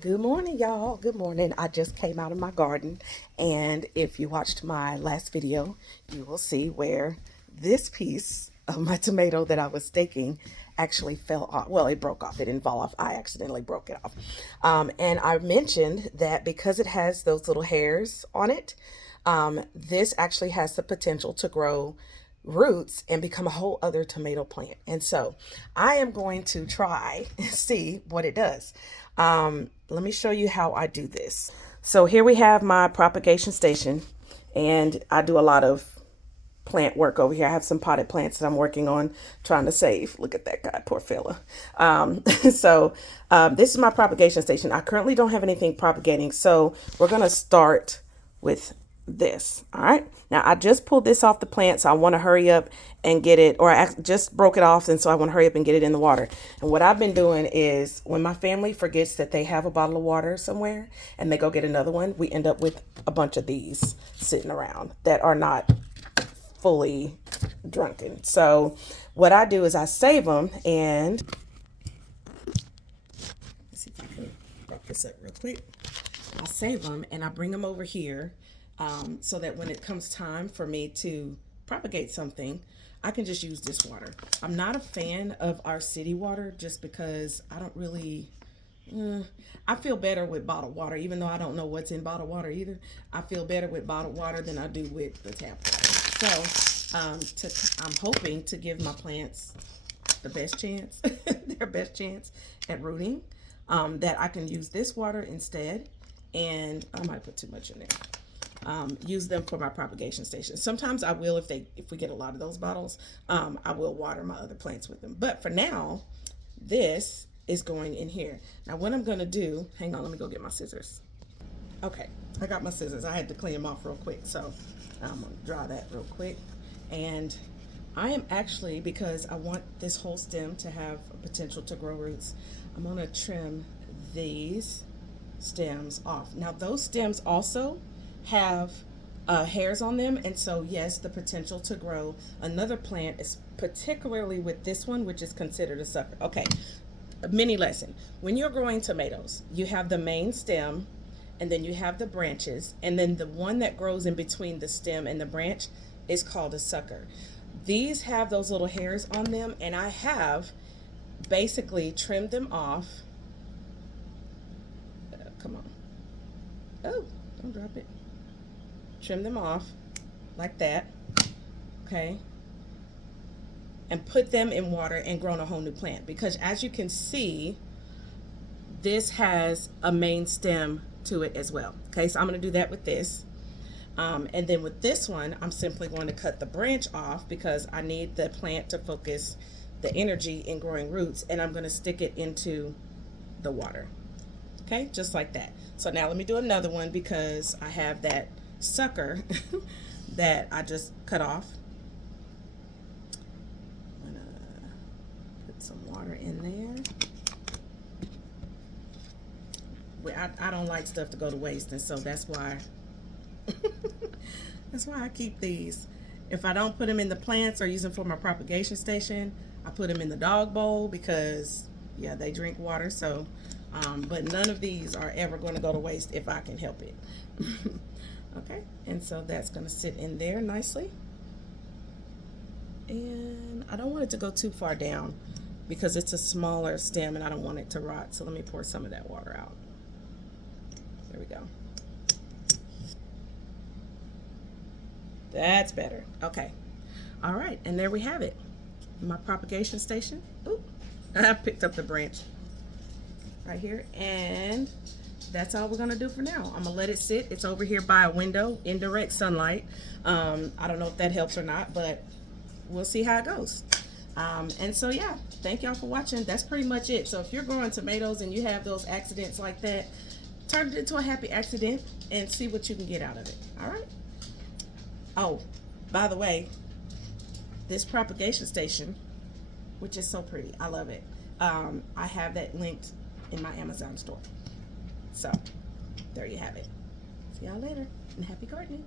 Good morning, y'all. Good morning. I just came out of my garden, and if you watched my last video, you will see where this piece of my tomato that I was staking actually fell off. Well, it broke off. It didn't fall off. I accidentally broke it off. And I mentioned that because it has those little hairs on it, this actually has the potential to grow roots and become a whole other tomato plant. And so I am going to try and see what it does. Let me show you how I do this. So here we have my propagation station, and I do a lot of plant work over here. I have some potted plants that I'm working on trying to save. Look at that guy, poor fella. This is my propagation station. I currently don't have anything propagating, so we're going to start with this. All right. Now I just pulled this off the plant, so I want to hurry up and get it, or I just broke it off, and so I want to hurry up and get it in the water. And what I've been doing is when my family forgets that they have a bottle of water somewhere and they go get another one, we end up with a bunch of these sitting around that are not fully drunken. So what I do is I save them, and let's see if I can wrap this up real quick. I save them and I bring them over here so that when it comes time for me to propagate something, I can just use this water. I'm not a fan of our city water just because I don't really, I feel better with bottled water, even though I don't know what's in bottled water either. I feel better with bottled water than I do with the tap water. So I'm hoping to give my plants the best chance, their best chance at rooting, that I can use this water instead. And I might put too much in there. Use them for my propagation station. Sometimes I will, if we get a lot of those bottles, I will water my other plants with them. But for now, this is going in here. Now what I'm gonna do, hang on, let me go get my scissors. Okay, I got my scissors. I had to clean them off real quick, so I'm gonna draw that real quick. And I am actually, because I want this whole stem to have a potential to grow roots, I'm gonna trim these stems off. Now those stems also have hairs on them, and so yes, the potential to grow another plant is particularly with this one, which is considered a sucker. Okay, a mini lesson. When you're growing tomatoes, you have the main stem, and then you have the branches, and then the one that grows in between the stem and the branch is called a sucker. These have those little hairs on them, and I have basically trimmed them off. Come on. Oh, don't drop it. Trim them off like that, okay? And put them in water and grown a whole new plant, because as you can see, this has a main stem to it as well. Okay, so I'm going to do that with this. And then with this one, I'm simply going to cut the branch off because I need the plant to focus the energy in growing roots, and I'm going to stick it into the water. Okay, just like that. So now let me do another one because I have that sucker that I just cut off. I'm gonna put some water in there. I don't like stuff to go to waste, and so that's why that's why I keep these. If I don't put them in the plants or use them for my propagation station, I put them in the dog bowl because yeah, they drink water. So but none of these are ever going to go to waste if I can help it. Okay, and so that's going to sit in there nicely. And I don't want it to go too far down because it's a smaller stem and I don't want it to rot. So let me pour some of that water out. There we go. That's better. Okay. All right, and there we have it. My propagation station. Ooh, I picked up the branch right here, and that's all we're gonna do for now. I'm gonna let it sit. It's over here by a window, indirect sunlight. I don't know if that helps or not, but we'll see how it goes. And so yeah, thank y'all for watching. That's pretty much it. So if you're growing tomatoes and you have those accidents like that, turn it into a happy accident and see what you can get out of it. All right. Oh, by the way, this propagation station, which is so pretty, I love it. I have that linked in my Amazon store. So there you have it. See y'all later, and happy gardening.